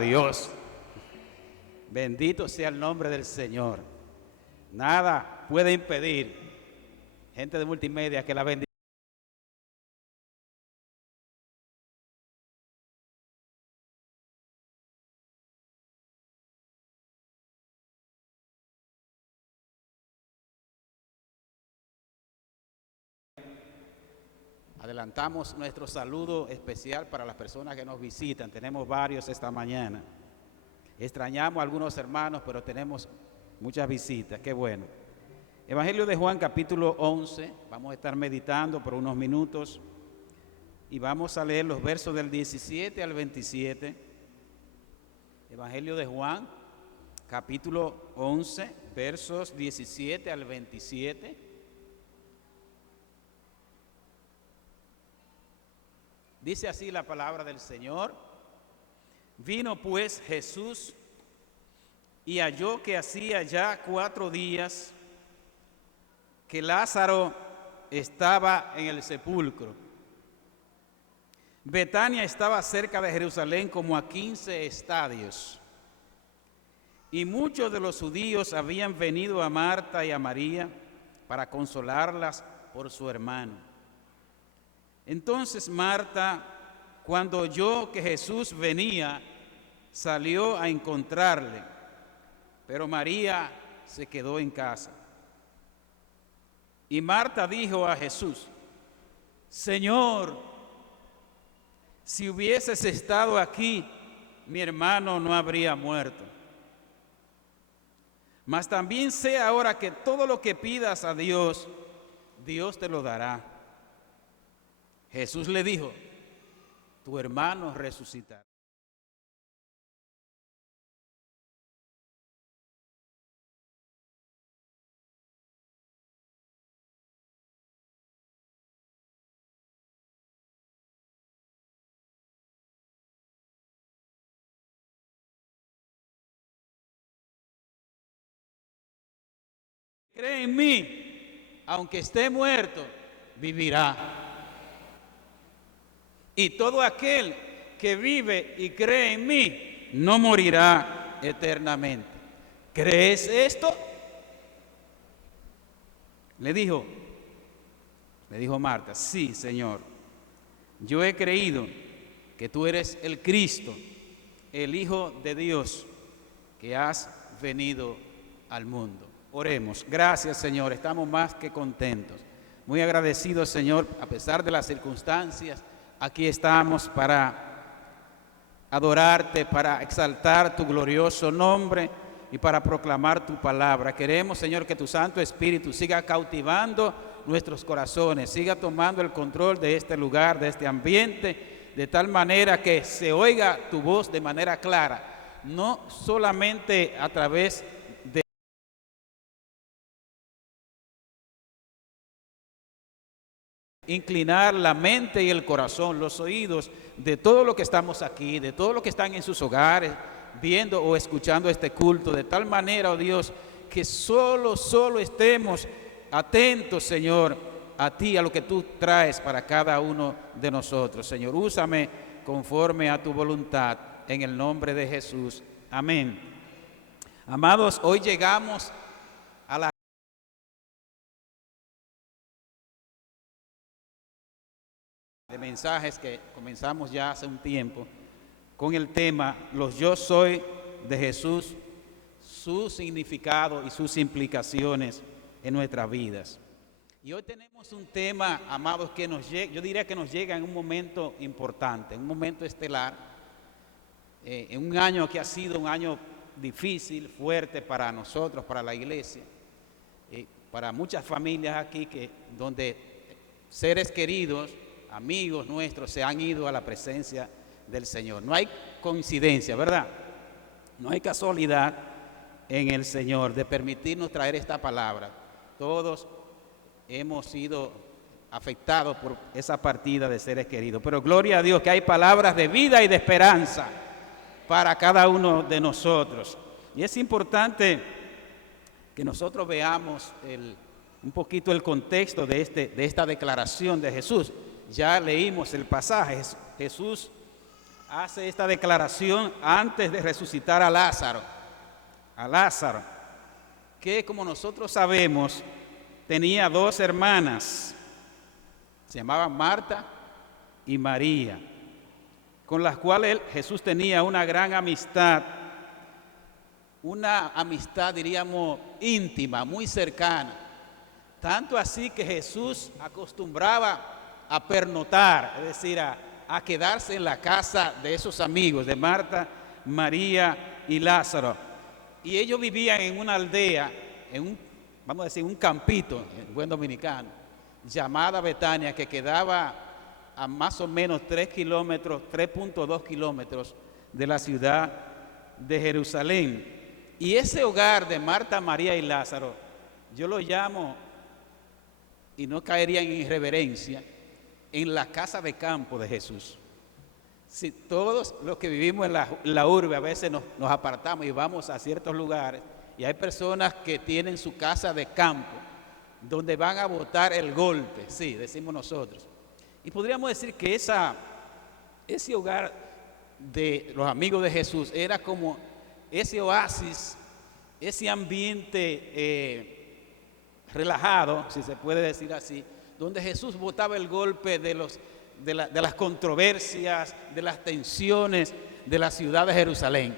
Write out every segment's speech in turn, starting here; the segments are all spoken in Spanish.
Dios. Bendito sea el nombre del Señor. Nada puede impedir, gente de multimedia, que la bendición. Adelantamos nuestro saludo especial para las personas que nos visitan. Tenemos varios esta mañana. Extrañamos a algunos hermanos, pero tenemos muchas visitas. Qué bueno. Evangelio de Juan, capítulo 11. Vamos a estar meditando por unos minutos y vamos a leer los versos del 17 al 27. Evangelio de Juan, capítulo 11, versos 17 al 27. Dice así la palabra del Señor. Vino pues Jesús y halló que hacía ya 4 días que Lázaro estaba en el sepulcro. Betania estaba cerca de Jerusalén como a 15 estadios. Y muchos de los judíos habían venido a Marta y a María para consolarlas por su hermano. Entonces Marta, cuando oyó que Jesús venía, salió a encontrarle, pero María se quedó en casa. Y Marta dijo a Jesús: Señor, si hubieses estado aquí, mi hermano no habría muerto. Mas también sé ahora que todo lo que pidas a Dios, Dios te lo dará. Jesús le dijo: tu hermano resucitará. Cree en mí, aunque esté muerto, vivirá. Y todo aquel que vive y cree en mí, no morirá eternamente. ¿Crees esto? Le dijo Marta: sí, Señor, yo he creído que tú eres el Cristo, el Hijo de Dios, que has venido al mundo. Oremos. Gracias, Señor, estamos más que contentos, muy agradecidos, Señor, a pesar de las circunstancias. Aquí estamos para adorarte, para exaltar tu glorioso nombre y para proclamar tu palabra. Queremos, Señor, que tu Santo Espíritu siga cautivando nuestros corazones, siga tomando el control de este lugar, de este ambiente, de tal manera que se oiga tu voz de manera clara, no solamente a través de inclinar la mente y el corazón, los oídos de todo lo que estamos aquí, de todo lo que están en sus hogares, viendo o escuchando este culto, de tal manera, oh Dios, que solo estemos atentos, Señor, a ti, a lo que tú traes para cada uno de nosotros. Señor, úsame conforme a tu voluntad, en el nombre de Jesús. Amén. Amados, hoy llegamos a la de mensajes que comenzamos ya hace un tiempo con el tema Los yo soy de Jesús, su significado y sus implicaciones en nuestras vidas. Y hoy tenemos un tema, amados, que yo diría que nos llega en un momento importante, en un momento estelar, en un año que ha sido un año difícil, fuerte para nosotros, para la iglesia, para muchas familias aquí donde seres queridos, amigos nuestros se han ido a la presencia del Señor. No hay coincidencia, ¿verdad? No hay casualidad en el Señor de permitirnos traer esta palabra. Todos hemos sido afectados por esa partida de seres queridos, pero gloria a Dios que hay palabras de vida y de esperanza para cada uno de nosotros. Y es importante que nosotros veamos un poquito el contexto de esta declaración de Jesús. Ya leímos el pasaje. Jesús hace esta declaración antes de resucitar a Lázaro, que como nosotros sabemos, tenía dos hermanas, se llamaban Marta y María, con las cuales Jesús tenía una gran amistad, diríamos, íntima, muy cercana. Tanto así que Jesús acostumbraba a pernoctar, es decir, a quedarse en la casa de esos amigos, de Marta, María y Lázaro. Y ellos vivían en una aldea, vamos a decir, un campito, en buen dominicano, llamada Betania, que quedaba a más o menos 3.2 kilómetros de la ciudad de Jerusalén. Y ese hogar de Marta, María y Lázaro, yo lo llamo, y no caería en irreverencia, en la casa de campo de Jesús. Si todos los que vivimos en la urbe a veces nos apartamos y vamos a ciertos lugares, y hay personas que tienen su casa de campo, donde van a botar el golpe, sí, decimos nosotros. Y podríamos decir que ese hogar de los amigos de Jesús era como ese oasis, ese ambiente relajado, si se puede decir así, donde Jesús botaba el golpe de las controversias, de las tensiones de la ciudad de Jerusalén.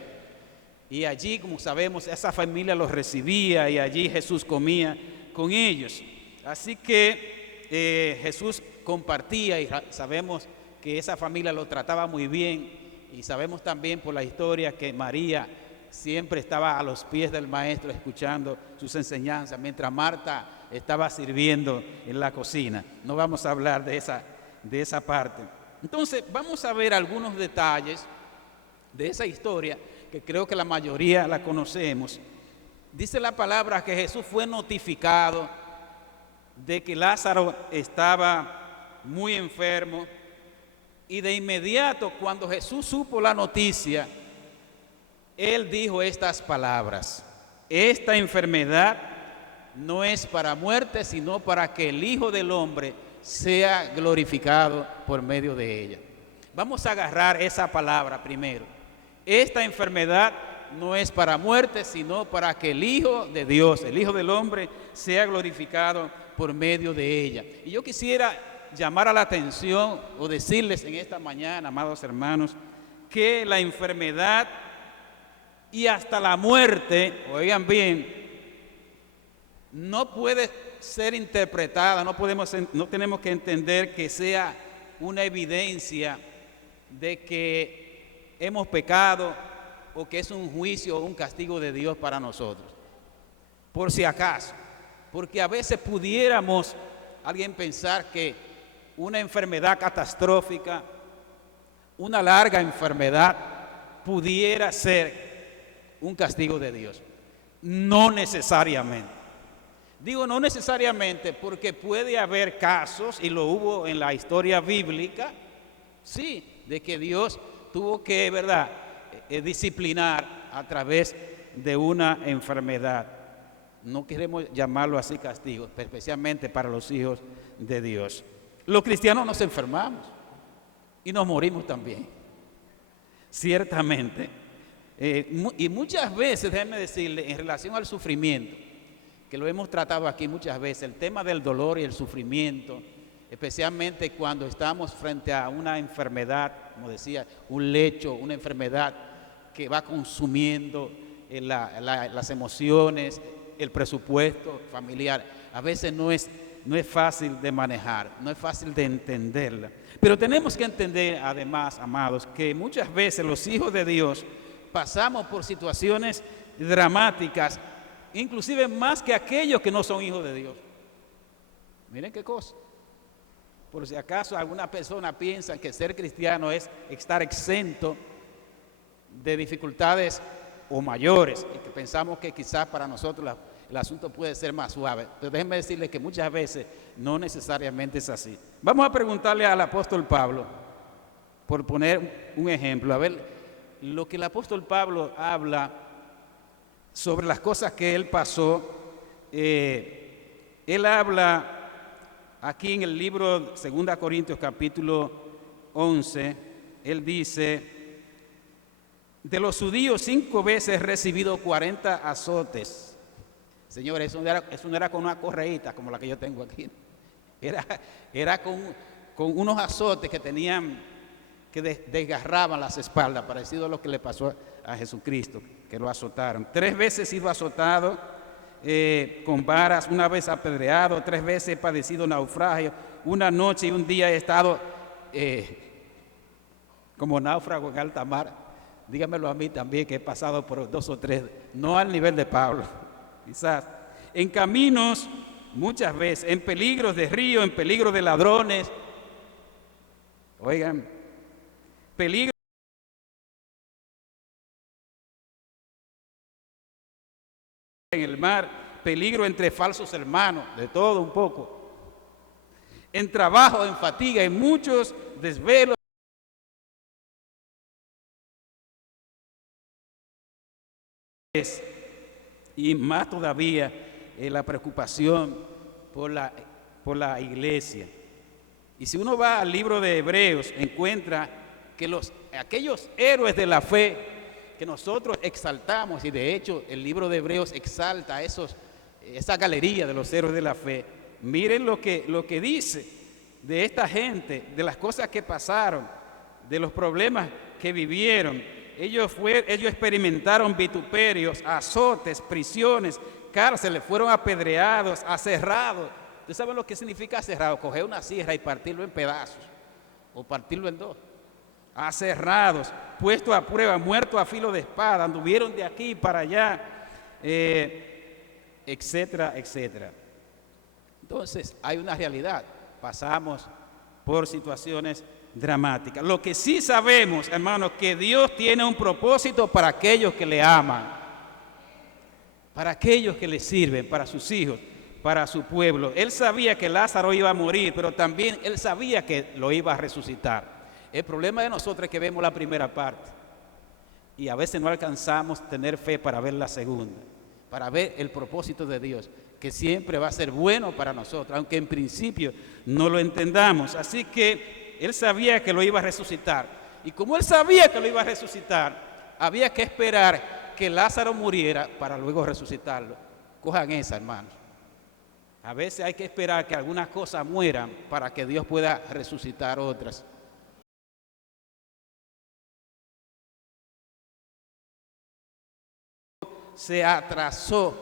Y allí, como sabemos, esa familia los recibía y allí Jesús comía con ellos. Así que Jesús compartía y sabemos que esa familia lo trataba muy bien, y sabemos también por la historia que María siempre estaba a los pies del maestro escuchando sus enseñanzas, mientras Marta estaba sirviendo en la cocina. No vamos a hablar de esa parte. Entonces vamos a ver algunos detalles de esa historia que creo que la mayoría la conocemos. Dice la palabra que Jesús fue notificado de que Lázaro estaba muy enfermo, y de inmediato cuando Jesús supo la noticia, Él dijo estas palabras: esta enfermedad no es para muerte, sino para que el Hijo del Hombre sea glorificado por medio de ella. Vamos a agarrar esa palabra primero. Esta enfermedad no es para muerte, sino para que el Hijo de Dios, el Hijo del Hombre, sea glorificado por medio de ella. Y yo quisiera llamar a la atención o decirles en esta mañana, amados hermanos, que la enfermedad y hasta la muerte, oigan bien, no puede ser interpretada, no tenemos que entender que sea una evidencia de que hemos pecado o que es un juicio o un castigo de Dios para nosotros. Por si acaso, porque a veces pudiéramos alguien pensar que una enfermedad catastrófica, una larga enfermedad, pudiera ser un castigo de Dios. No necesariamente. Digo no necesariamente porque puede haber casos, y lo hubo en la historia bíblica, sí, de que Dios tuvo que, ¿verdad?, disciplinar a través de una enfermedad. No queremos llamarlo así castigo, especialmente para los hijos de Dios. Los cristianos nos enfermamos y nos morimos también, ciertamente. Y muchas veces, déjenme decirle, en relación al sufrimiento, que lo hemos tratado aquí muchas veces, el tema del dolor y el sufrimiento, especialmente cuando estamos frente a una enfermedad, como decía, un lecho, una enfermedad que va consumiendo las emociones, el presupuesto familiar, a veces no es fácil de manejar, no es fácil de entenderla. Pero tenemos que entender, además, amados, que muchas veces los hijos de Dios pasamos por situaciones dramáticas, inclusive más que aquellos que no son hijos de Dios. Miren qué cosa. Por si acaso alguna persona piensa que ser cristiano es estar exento de dificultades o mayores, y que pensamos que quizás para nosotros el asunto puede ser más suave. Pero déjenme decirles que muchas veces no necesariamente es así. Vamos a preguntarle al apóstol Pablo, por poner un ejemplo, a ver lo que el apóstol Pablo habla sobre las cosas que él pasó. Él habla aquí en el libro 2 Corintios capítulo 11, él dice De los judíos 5 veces he recibido 40 azotes. Señores, eso no era con una correíta como la que yo tengo aquí. Era con unos azotes que tenían, que desgarraban las espaldas, parecido a lo que le pasó a Jesucristo, que lo azotaron. 3 veces he sido azotado con varas, 1 vez apedreado, 3 veces he padecido naufragio, 1 noche y 1 día he estado como náufrago en alta mar. Dígamelo a mí también, que he pasado por 2 o 3, no al nivel de Pablo, quizás. En caminos, muchas veces, en peligros de río, en peligro de ladrones. Oigan, peligro en el mar, peligro entre falsos hermanos, de todo un poco. En trabajo, en fatiga, en muchos desvelos. Y más todavía la preocupación por la iglesia. Y si uno va al libro de Hebreos, encuentra que aquellos héroes de la fe que nosotros exaltamos, y de hecho el libro de Hebreos exalta esa galería de los héroes de la fe. Miren lo que dice de esta gente, de las cosas que pasaron, de los problemas que vivieron. Ellos experimentaron vituperios, azotes, prisiones, cárceles, fueron apedreados, aserrados. ¿Ustedes saben lo que significa aserrado? Coger una sierra y partirlo en pedazos, o partirlo en 2. Aserrados, puestos a prueba, muertos a filo de espada, anduvieron de aquí para allá, etcétera, etcétera. Entonces, hay una realidad. Pasamos por situaciones dramática. Lo que sí sabemos, hermanos, que Dios tiene un propósito para aquellos que le aman, para aquellos que le sirven, para sus hijos, para su pueblo. Él sabía que Lázaro iba a morir, pero también él sabía que lo iba a resucitar. El problema de nosotros es que vemos la primera parte y a veces no alcanzamos tener fe para ver la segunda, para ver el propósito de Dios, que siempre va a ser bueno para nosotros, aunque en principio no lo entendamos. Así que él sabía que lo iba a resucitar. Y como él sabía que lo iba a resucitar, había que esperar que Lázaro muriera para luego resucitarlo. Cojan esa, hermanos. A veces hay que esperar que algunas cosas mueran para que Dios pueda resucitar otras. Se atrasó.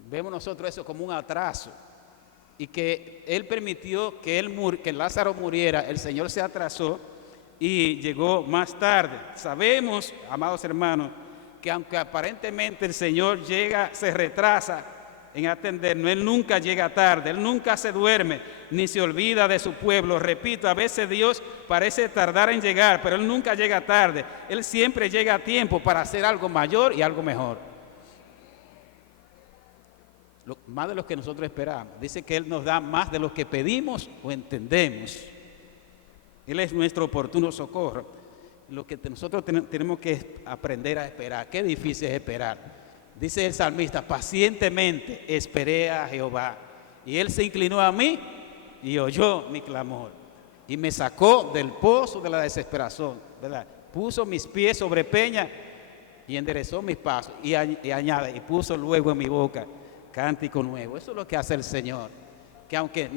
Vemos nosotros eso como un atraso. Y que él permitió que Lázaro muriera, el Señor se atrasó y llegó más tarde. Sabemos, amados hermanos, que aunque aparentemente el Señor se retrasa en atendernos, Él nunca llega tarde, Él nunca se duerme, ni se olvida de su pueblo. Repito, a veces Dios parece tardar en llegar, pero Él nunca llega tarde. Él siempre llega a tiempo para hacer algo mayor y algo mejor. Más de lo que nosotros esperamos. Dice que Él nos da más de lo que pedimos o entendemos. Él es nuestro oportuno socorro. Lo que nosotros tenemos que aprender a esperar. Qué difícil es esperar. Dice el salmista: pacientemente esperé a Jehová, y Él se inclinó a mí y oyó mi clamor, y me sacó del pozo de la desesperación, ¿verdad? Puso mis pies sobre peña y enderezó mis pasos, y añade, y puso luego en mi boca cántico nuevo. Eso es lo que hace el Señor, que aunque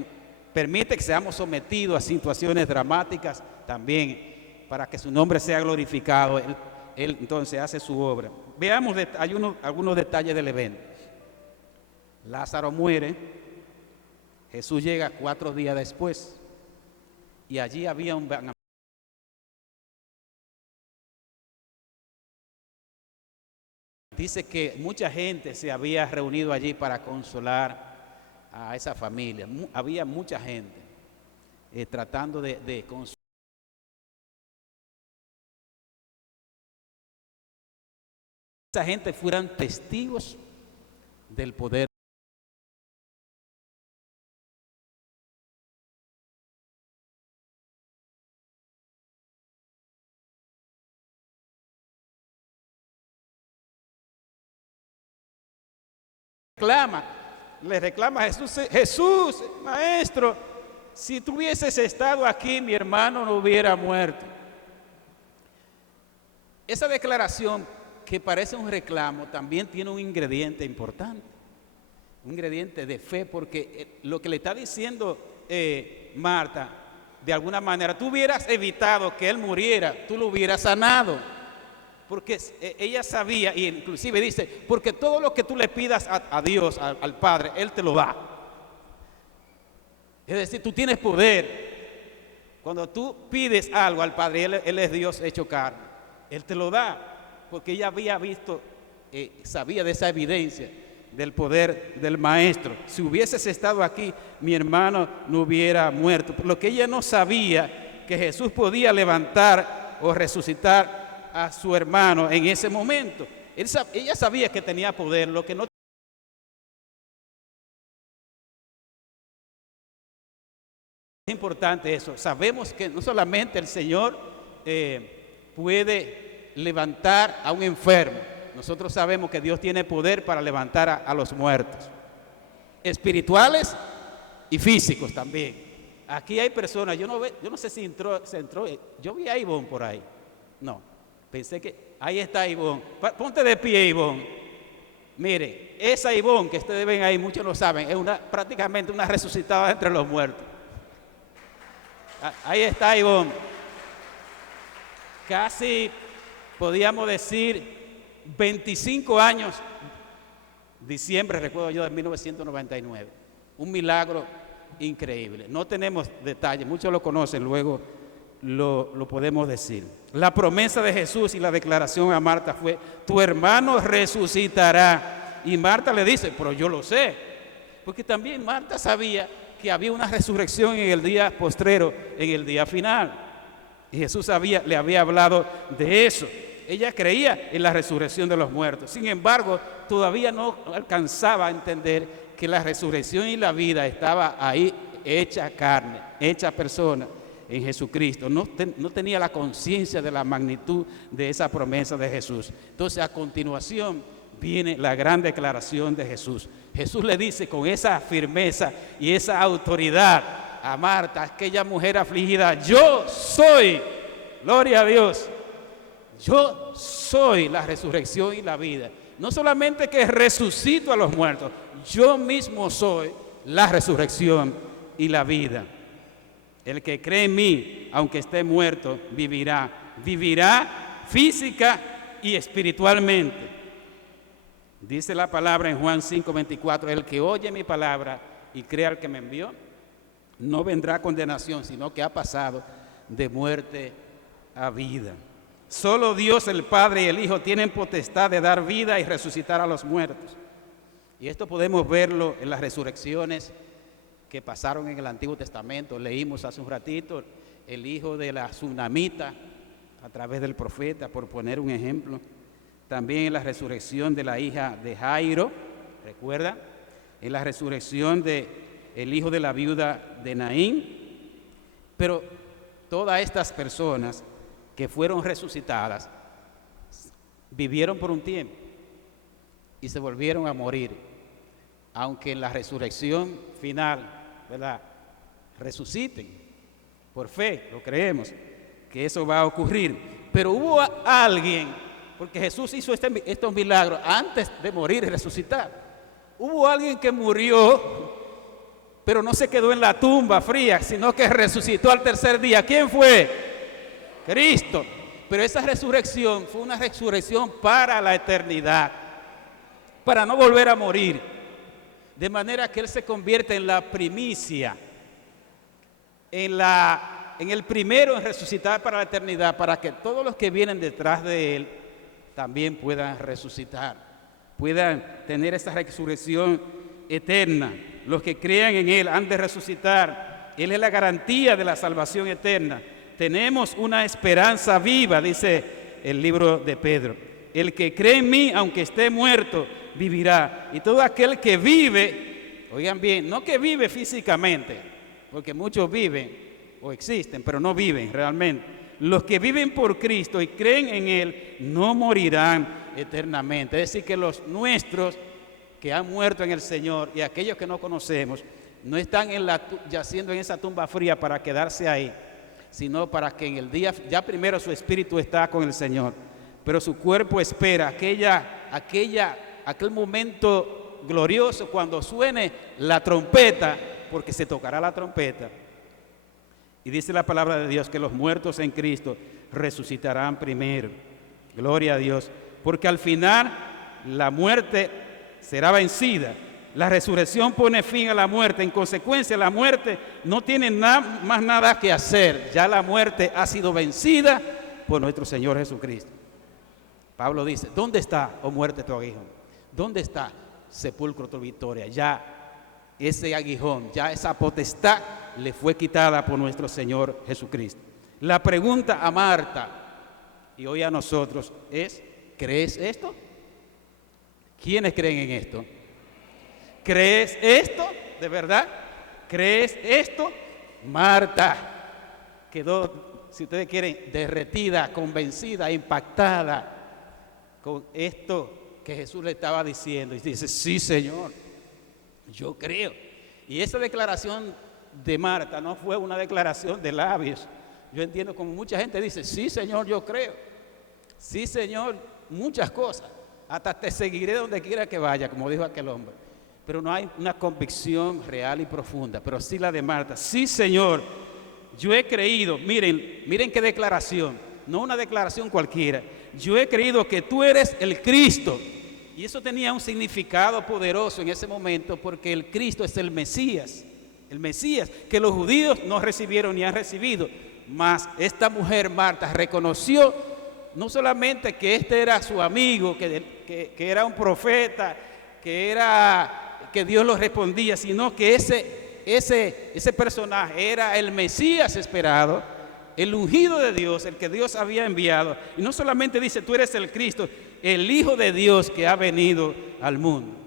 permite que seamos sometidos a situaciones dramáticas, también para que su nombre sea glorificado, Él entonces hace su obra. Veamos algunos detalles del evento. Lázaro muere, Jesús llega 4 días después, y allí había un banquete. Dice que mucha gente se había reunido allí para consolar a esa familia. Había mucha gente tratando de consolar. Esa gente fueran testigos del poder. Le reclama a Jesús: Jesús, maestro, si tú hubieses estado aquí, mi hermano no hubiera muerto. esa declaración que parece un reclamo también tiene un ingrediente importante, un ingrediente de fe, porque lo que le está diciendo Marta, de alguna manera, tú hubieras evitado que él muriera, tú lo hubieras sanado, porque ella sabía, y inclusive dice, porque todo lo que tú le pidas a Dios, al Padre, Él te lo da. Es decir, tú tienes poder. Cuando tú pides algo al Padre, Él es Dios hecho carne, Él te lo da, porque ella había visto, sabía de esa evidencia del poder del Maestro. Si hubieses estado aquí, mi hermano no hubiera muerto. Lo que ella no sabía, que Jesús podía levantar o resucitar a su hermano en ese momento. Ella sabía que tenía poder, lo que no es importante eso. Sabemos que no solamente el Señor puede levantar a un enfermo, nosotros sabemos que Dios tiene poder para levantar a los muertos, espirituales y físicos también. Aquí hay personas, yo no sé si se entró, yo vi a Ivonne por ahí, no, pensé que, ahí está Ivonne, ponte de pie Ivonne. Mire, esa Ivonne que ustedes ven ahí, muchos lo saben, es prácticamente una resucitada entre los muertos. Ahí está Ivonne. Casi, podíamos decir, 25 años, diciembre, recuerdo yo, de 1999. Un milagro increíble. No tenemos detalles, muchos lo conocen, luego lo podemos decir. La promesa de Jesús y la declaración a Marta fue, tu hermano resucitará. Y Marta le dice, pero yo lo sé. Porque también Marta sabía que había una resurrección en el día postrero, en el día final. Y Jesús le había hablado de eso. Ella creía en la resurrección de los muertos. Sin embargo, todavía no alcanzaba a entender que la resurrección y la vida estaba ahí, hecha carne, hecha persona en Jesucristo. No tenía la conciencia de la magnitud de esa promesa de Jesús. Entonces, a continuación viene la gran declaración de Jesús. Jesús le dice con esa firmeza y esa autoridad a Marta, aquella mujer afligida, yo soy, gloria a Dios, yo soy la resurrección y la vida. No solamente que resucito a los muertos, yo mismo soy la resurrección y la vida. El que cree en mí, aunque esté muerto, vivirá. Vivirá física y espiritualmente. Dice la palabra en Juan 5:24, el que oye mi palabra y crea al que me envió, no vendrá a condenación, sino que ha pasado de muerte a vida. Solo Dios, el Padre y el Hijo tienen potestad de dar vida y resucitar a los muertos. Y esto podemos verlo en las resurrecciones que pasaron en el Antiguo Testamento. Leímos hace un ratito el hijo de la tsunamita a través del profeta, por poner un ejemplo. También en la resurrección de la hija de Jairo, ¿recuerda? En la resurrección del hijo de la viuda de Naín. Pero todas estas personas que fueron resucitadas vivieron por un tiempo y se volvieron a morir, aunque en la resurrección final, ¿verdad?, resuciten por fe, lo creemos que eso va a ocurrir. Pero hubo alguien, porque Jesús hizo estos milagros antes de morir y resucitar. Hubo alguien que murió, pero no se quedó en la tumba fría, sino que resucitó al tercer día. ¿Quién fue? Cristo. Pero esa resurrección fue una resurrección para la eternidad, para no volver a morir. De manera que Él se convierte en la primicia, en el primero en resucitar para la eternidad, para que todos los que vienen detrás de Él también puedan resucitar, puedan tener esa resurrección eterna. Los que crean en Él han de resucitar. Él es la garantía de la salvación eterna. Tenemos una esperanza viva, dice el libro de Pedro. El que cree en mí, aunque esté muerto, vivirá. Y todo aquel que vive, oigan bien, no que vive físicamente, porque muchos viven o existen, pero no viven realmente. Los que viven por Cristo y creen en Él no morirán eternamente. Es decir, que los nuestros que han muerto en el Señor y aquellos que no conocemos no están yaciendo en esa tumba fría para quedarse ahí, sino para que en el día, ya primero su espíritu está con el Señor, pero su cuerpo espera aquel momento glorioso cuando suene la trompeta, porque se tocará la trompeta. Y dice la palabra de Dios que los muertos en Cristo resucitarán primero. Gloria a Dios, porque al final la muerte será vencida. La resurrección pone fin a la muerte. En consecuencia, la muerte no tiene más nada que hacer. Ya la muerte ha sido vencida por nuestro Señor Jesucristo. Pablo dice, ¿dónde está, oh muerte, tu aguijón? ¿Dónde está, sepulcro, tu victoria? Ya ese aguijón, ya esa potestad le fue quitada por nuestro Señor Jesucristo. La pregunta a Marta y hoy a nosotros es, ¿crees esto? ¿Quiénes creen en esto? ¿Crees esto? ¿De verdad? ¿Crees esto? Marta quedó, si ustedes quieren, derretida, convencida, impactada con esto que Jesús le estaba diciendo. Y dice, sí, Señor, yo creo. Y esa declaración de Marta no fue una declaración de labios. Yo entiendo como mucha gente dice, sí, Señor, yo creo. Sí, Señor, muchas cosas. Hasta te seguiré donde quiera que vaya, como dijo aquel hombre. Pero no hay una convicción real y profunda. Pero sí la de Marta. Sí, Señor, yo he creído. Miren qué declaración. No una declaración cualquiera. Yo he creído que tú eres el Cristo. Y eso tenía un significado poderoso en ese momento, porque el Cristo es el Mesías que los judíos no recibieron ni han recibido. Mas esta mujer, Marta, reconoció no solamente que este era su amigo, que era un profeta, que Dios lo respondía, sino que ese personaje era el Mesías esperado, el ungido de Dios, el que Dios había enviado. Y no solamente dice, tú eres el Cristo, el Hijo de Dios que ha venido al mundo.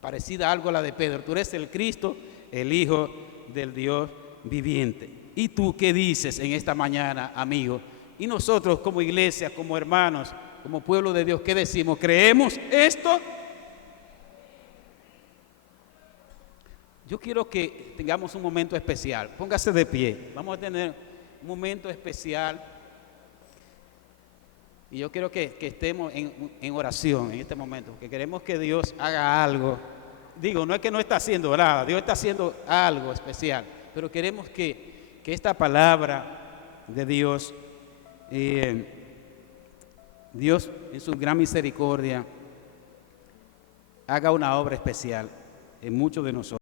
Parecida algo a la de Pedro, tú eres el Cristo, el Hijo del Dios viviente. ¿Y tú qué dices en esta mañana, amigo? Y nosotros como iglesia, como hermanos, como pueblo de Dios, ¿qué decimos? ¿Creemos esto? Yo quiero que tengamos un momento especial. Póngase de pie. Vamos a tener un momento especial. Y yo quiero que estemos en oración en este momento, porque queremos que Dios haga algo. Digo, no es que no está haciendo nada, Dios está haciendo algo especial, pero queremos que esta palabra de Dios, Dios en su gran misericordia, haga una obra especial en muchos de nosotros.